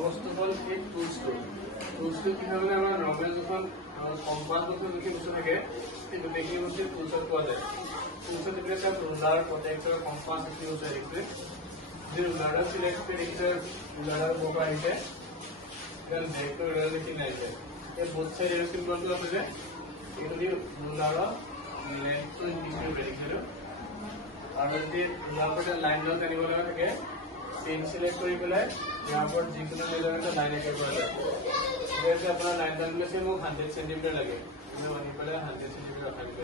বস্তুখন এই টুলসটো কি হয় মানে আমাৰ নৰ্মেল যখন কম্পাস বস্তু যিখিনি বস্তু থাকে সেই গোটেইখিনি বস্তু টুলছত পোৱা যায়। টুলছত এতিয়া তাত ৰুলাৰ, প্ৰটেক্টৰ, কম্পাস এইখিনি বস্তু আহিছে। যে ৰুলাৰটো চিলেক্ট কৰি দেখিছে, ৰুলাৰৰ ওপৰৰ পৰা আহিছে, ডাইৰেক্টৰ ৰুলাৰ নিচিনা আহিছে। এই বোথ চাইড এৰ চিম্বলটো আছে যে এইটো দি ৰুলাৰৰ লেন্থটো ইনক্ৰিজ কৰিব দেখিছিলোঁ। আৰু যদি ৰুলাৰৰ পৰা লাইন ডাল টানিব লগা থাকে পেন সিলেক্ট কৰি পেলাই ইয়াৰ ওপৰত যিকোনো লেজাৰ এটা লাইন একে কৰা যায়। যেহেতু আপোনাৰ লাইন ডাল লৈছে মোক 100 সেন্টিমিটাৰ লাগে, কিন্তু আনি পেলাই 100 সেন্টিমিটাৰ ৰখাই দিব।